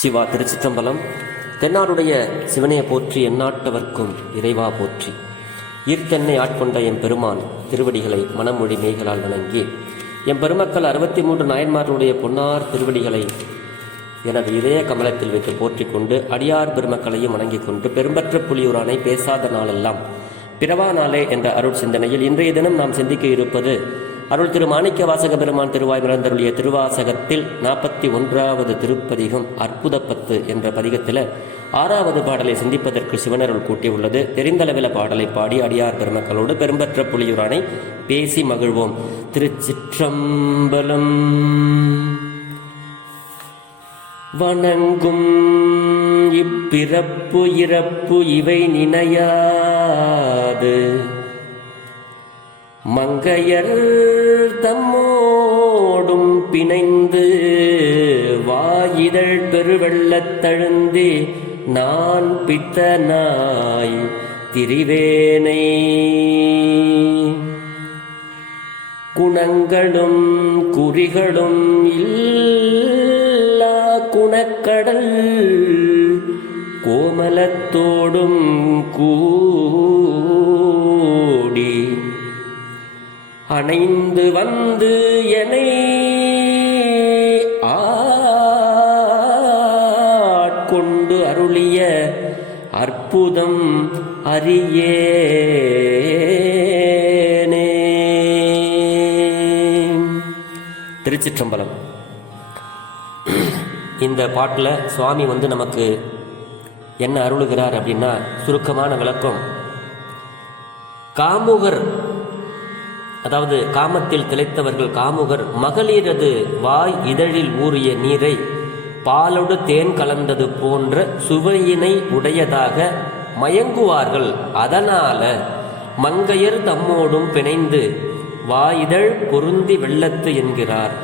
சிவா திருச்சிற்றம்பலம். தென்னாருடைய சிவனையை போற்றி எந்நாட்டவர்க்கும் இறைவா போற்றி. ஈர்த்தென்னை ஆட்கொண்ட எம் பெருமான் திருவடிகளை மனமொழி மேய்களால் வணங்கி எம் பெருமக்கள் அறுபத்தி மூன்று நாயன்மார்களுடைய பொன்னார் திருவடிகளை எனது இதய கமலத்தில் வைத்து போற்றிக் கொண்டு அடியார் பெருமக்களையும் வணங்கிக் கொண்டு பெரும்பற்ற புலியூரானை பேசாத நாளெல்லாம் பிறவா நாளே என்ற அருள் சிந்தனையில் இன்றைய தினம் நாம் சிந்திக்க இருப்பது அருள் திரு மாணிக்க வாசக பெருமான் திருவாய் பிறந்தருளிய திருவாசகத்தில் நாற்பத்தி ஒன்றாவது திருப்பதிகம் அற்புத பத்து என்ற பதிகத்தில் ஆறாவது பாடலை சிந்திப்பதற்கு சிவனருள் கூட்டியுள்ளது. தெரிந்தளவில் பாடலை பாடி அடியார் பெருமக்களோடு பெரும்பற்ற புலியூரானை பேசி மகிழ்வோம். திருச்சிற்றம்பலம் வணங்கும் இப்பிறப்பு இறப்பு இவை நினையாது. மங்கையர் தம்மோடும் பிணைந்து வாயிதழ் பெருவெள்ளத்தழுந்தி நான் பித்தனாய் திரிவேனை. குணங்களும் குறிகளும் இல்லா குணக்கடல் கோமலத்தோடும் கூ அணைந்து வந்து என்னை ஆட்கொண்டு அருளிய அற்புதம் அறியேனே. திருச்சிற்றம்பலம். இந்த பாட்டில் சுவாமி வந்து நமக்கு என்ன அருளுகிறார் அப்படின்னா சுருக்கமான விளக்கம். காமுகர் அதாவது காமத்தில் திளைத்தவர்கள் காமுகர் மகளிரது வாய் இதழில் ஊறிய நீரை பாலோடு தேன் கலந்தது போன்ற சுவையினை உடையதாக மயங்குவார்கள். அதனால மங்கையர் தம்மோடும் பிணைந்து வாயிதழ் பொருந்தி வெள்ளத்து என்கிறார்.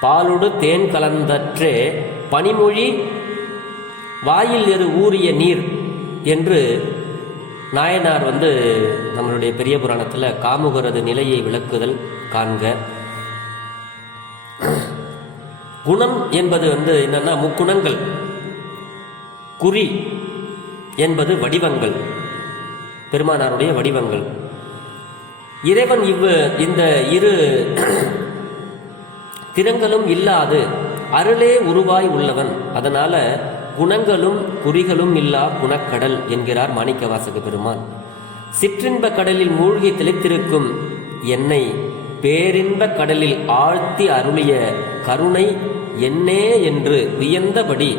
பாலோடு தேன் கலந்தற்றே பனிமொழி வாயில் எரு ஊறிய நீர் என்று நாயனார் வந்து நம்மளுடைய பெரிய புராணத்தில் காமுகரது நிலையை விளக்குதல் காண்க. குணம் என்பது வந்து என்னன்னா முக்குணங்கள். குறி என்பது வடிவங்கள். பெருமானாருடைய வடிவங்கள். இறைவன் இவ்வு இந்த இரு திறங்களும் இல்லாது அருளே உருவாய் உள்ளவன். அதனால குணங்களும் குறிகளும் இல்லா குணக்கடல் என்கிறார் மாணிக்கவாசக பெருமான். சிற்றின்ப கடலில் மூழ்கி திளைத்திருக்கும் என்னை பேரின்ப கடலில் ஆழ்த்தி அருளிய கருணை என்னே என்று வியந்தபடி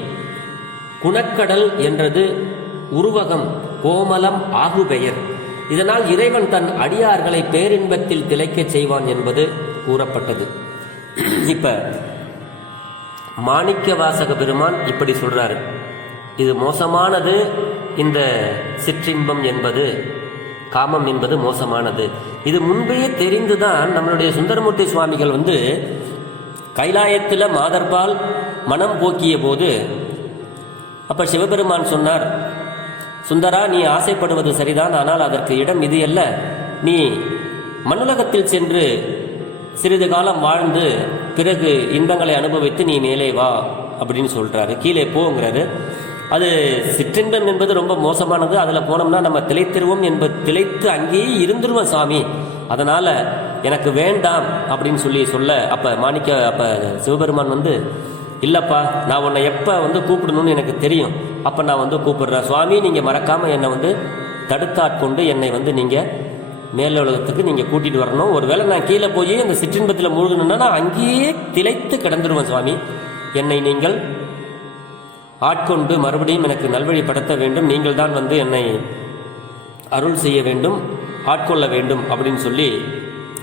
குணக்கடல் என்றது உருவகம் கோமலம் ஆகுபெயர். இதனால் இறைவன் தன் அடியார்களை பேரின்பத்தில் திளைக்கச் செய்வான் என்பது கூறப்பட்டது. இப்போ மாணிக்க வாசக பெருமான் இப்படி சொல்றாரு. இது மோசமானது இந்த சிற்றின்பம் என்பது காமம் என்பது மோசமானது. இது முன்பே தெரிந்துதான் நம்மளுடைய சுந்தரமூர்த்தி சுவாமிகள் வந்து கைலாயத்தில் மாதர்பால் மனம் போக்கிய போது அப்போ சிவபெருமான் சொன்னார் சுந்தரா நீ ஆசைப்படுவது சரிதான் ஆனால் அதற்கு இடம் இது அல்ல. நீ மண்ணுலகத்தில் சென்று சிறிது காலம் வாழ்ந்து பிறகு இன்பங்களை அனுபவித்து நீ மேலே வா அப்படின்னு சொல்கிறாரு கீழே போங்கிறாரு. அது சிற்றின்பம் என்பது ரொம்ப மோசமானது. அதில் போனோம்னா நம்ம திளைத்திருவோம் என்பது திளைத்து அங்கேயே இருந்துருவோம் சாமி. அதனால் எனக்கு வேண்டாம் அப்படின்னு சொல்லி சொல்ல அப்போ மாணிக்க அப்போ சிவபெருமான் வந்து இல்லைப்பா நான் உன்னை எப்போ வந்து கூப்பிடணும்னு எனக்கு தெரியும். அப்போ நான் வந்து கூப்பிடுறேன். சுவாமி நீங்கள் மறக்காமல் என்னை வந்து தடுத்தாட்கொண்டு என்னை வந்து நீங்கள் மேலுலகத்துக்கு நீங்கள் கூட்டிகிட்டு வரணும். ஒருவேளை நான் கீழே போய் அந்த சிற்றின்பத்தில் மூழ்கணும்னா நான் அங்கேயே திளைத்து கிடந்துருவேன் சுவாமி. என்னை நீங்கள் ஆட்கொண்டு மறுபடியும் எனக்கு நல்வழி படுத்த வேண்டும். நீங்கள் தான் வந்து என்னை அருள் செய்ய வேண்டும் ஆட்கொள்ள வேண்டும் அப்படின்னு சொல்லி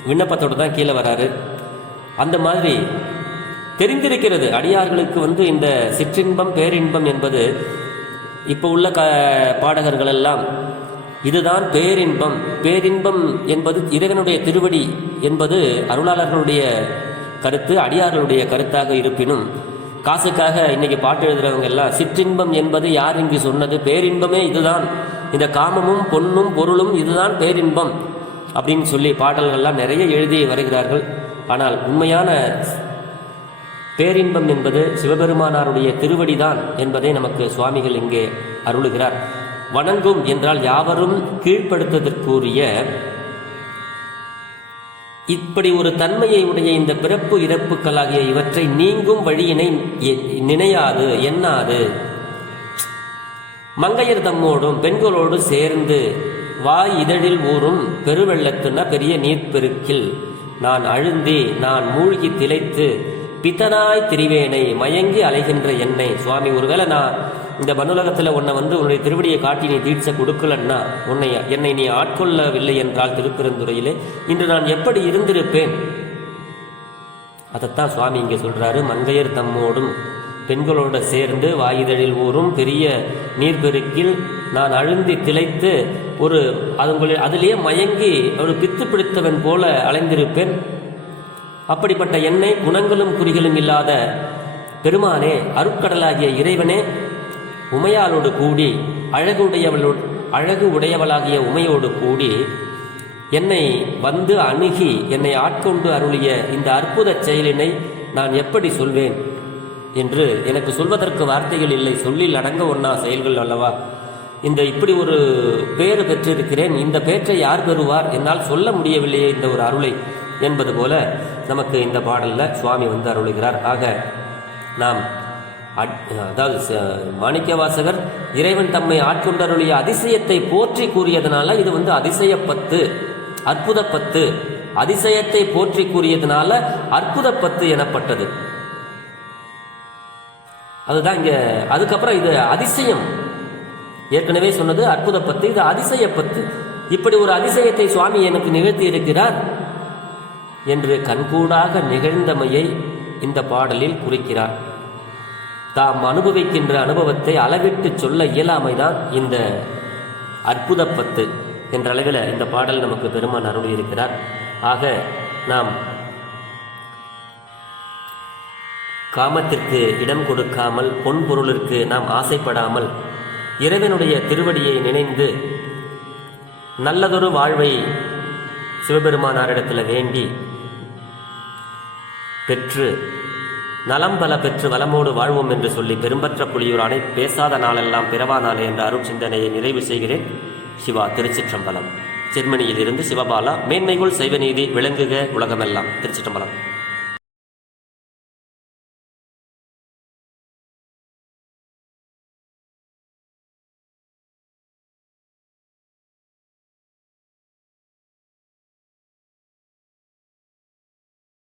விண்ணப்பத்தோடு தான் கீழே வராரு. அந்த மாதிரி தெரிந்திருக்கிறது. அடியார்களுக்கு வந்து இந்த சிற்றின்பம் பேரின்பம் என்பது இப்போ உள்ள க பாடகர்கள் எல்லாம் இதுதான் பேரின்பம். பேரின்பம் என்பது இறைவனுடைய திருவடி என்பது அருளாளர்களுடைய கருத்து அடியார்களுடைய கருத்தாக இருப்பினும் காசுக்காக இன்னைக்கு பாட்டு எழுதுறவங்க எல்லாம் சிற்றின்பம் என்பது யார் இங்கு சொன்னது? பேரின்பமே இதுதான். இந்த காமமும் பொன்னும் பொருளும் இதுதான் பேரின்பம் அப்படின்னு சொல்லி பாடல்கள்லாம் நிறைய எழுதி வருகிறார்கள். ஆனால் உண்மையான பேரின்பம் என்பது சிவபெருமானாருடைய திருவடிதான் என்பதை நமக்கு சுவாமிகள் இங்கே அருளுகிறார். வணங்கும் என்றால் யாவரும் கீழ்ப்படுத்துவதற்குரிய இப்படி ஒரு தன்மையை உடைய இந்த பிறப்பு இறப்புக்களாகிய இவற்றை நீங்கும் வழியினை எ- நினையாது எண்ணாது. மங்கையர் தம்மோடும் பெண்களோடு சேர்ந்து வாய் இதழில் ஊறும் பெருவெள்ளத்துன பெரிய நீர்ப்பெருக்கில் நான் அழுந்தி நான் மூழ்கி திளைத்து பித்தனாய் திரிவேனை மயங்கி அலைகின்ற என்னை. சுவாமி ஒருவேளை நான் இந்த மனுலகத்தில் உன்னை வந்து உன்னுடைய திருவடியை காட்டி நீ தீட்சை கொடுக்கலன்னா உன்னை என்னை நீ ஆட்கொள்ளவில்லை என்றால் திருப்பெருந்துறையிலே இன்று நான் எப்படி இருந்திருப்பேன்? அதைத்தான் சுவாமி இங்கே சொல்றாரு. மங்கையர் தம்மோடும் பெண்களோட சேர்ந்து வாயுதழில் ஊறும் பெரிய நீர்பெருக்கில் நான் அழுந்தி திளைத்து ஒரு அதுங்களில் அதிலேயே மயங்கி ஒரு பித்து பிடித்தவன் போல அலைந்திருப்பேன். அப்படிப்பட்ட என்னை குணங்களும் குறிகளும் இல்லாத பெருமானே அருட்கடலாகிய இறைவனே உமையாளோடு கூடி அழகுடையவளோடு அழகு உடையவளாகிய உமையோடு கூடி என்னை வந்து அணுகி என்னை ஆட்கொண்டு அருளிய இந்த அற்புத செயலினை நான் எப்படி சொல்வேன் என்று எனக்கு சொல்வதற்கு வார்த்தைகள் இல்லை. சொல்லில் அடங்க ஒன்றா செயல்கள் அல்லவா? இந்த இப்படி ஒரு பேறு பெற்றிருக்கிறேன். இந்த பேற்றை யார் பெறுவார்? என்னால் சொல்ல முடியவில்லையே இந்த ஒரு அருளை என்பது போல நமக்கு இந்த பாடலில் சுவாமி வந்து அருளுகிறார். ஆக நாம் அதாவது மாணிக்க வாசகர் இறைவன் தம்மை ஆட்கொண்டருளிய அதிசயத்தை போற்றி கூறியதனால இது வந்து அதிசயப்பத்து அற்புதப்பத்து அதிசயத்தை போற்றி கூறியதனால அற்புதப்பத்து எனப்பட்டது. அதுதான் இங்க அதுக்கப்புறம் இது அதிசயம். ஏற்கனவே சொன்னது அற்புதப்பத்து இது அதிசயப்பத்து. இப்படி ஒரு அதிசயத்தை சுவாமி எனக்கு நிகழ்த்தி இருக்கிறார் என்று கண்கூடாக நிகழ்ந்தமையை இந்த பாடலில் குறிக்கிறார். தாம் அனுபவிக்கின்ற அனுபவத்தை அளவிட்டு சொல்ல இயலாமைதான் இந்த அற்புத பத்து என்ற அளவில் இந்த பாடல் நமக்கு பெருமான் அருளி இருக்கிறார் ஆக நாம் காமத்திற்கு இடம் கொடுக்காமல் பொன் பொருளிற்கு நாம் ஆசைப்படாமல் இறைவனுடைய திருவடியை நினைந்து நல்லதொரு வாழ்வை சிவபெருமானாரிடத்தில் வேண்டி பெற்று நலம் பல பெற்று வளமோடு வாழ்வோம் என்று சொல்லி பெரும்பற்ற புலியூரானை பேசாத நாளெல்லாம் பிறவா நாளே என்ற அருட்சிந்தனையை நிறைவு செய்கிறேன் சிவா திருச்சிற்றம்பலம். ஜெர்மனியில் இருந்து சிவபாலா மேன்மைகுள் சைவநீதி விளங்குக உலகமெல்லாம். திருச்சிற்றம்பலம்.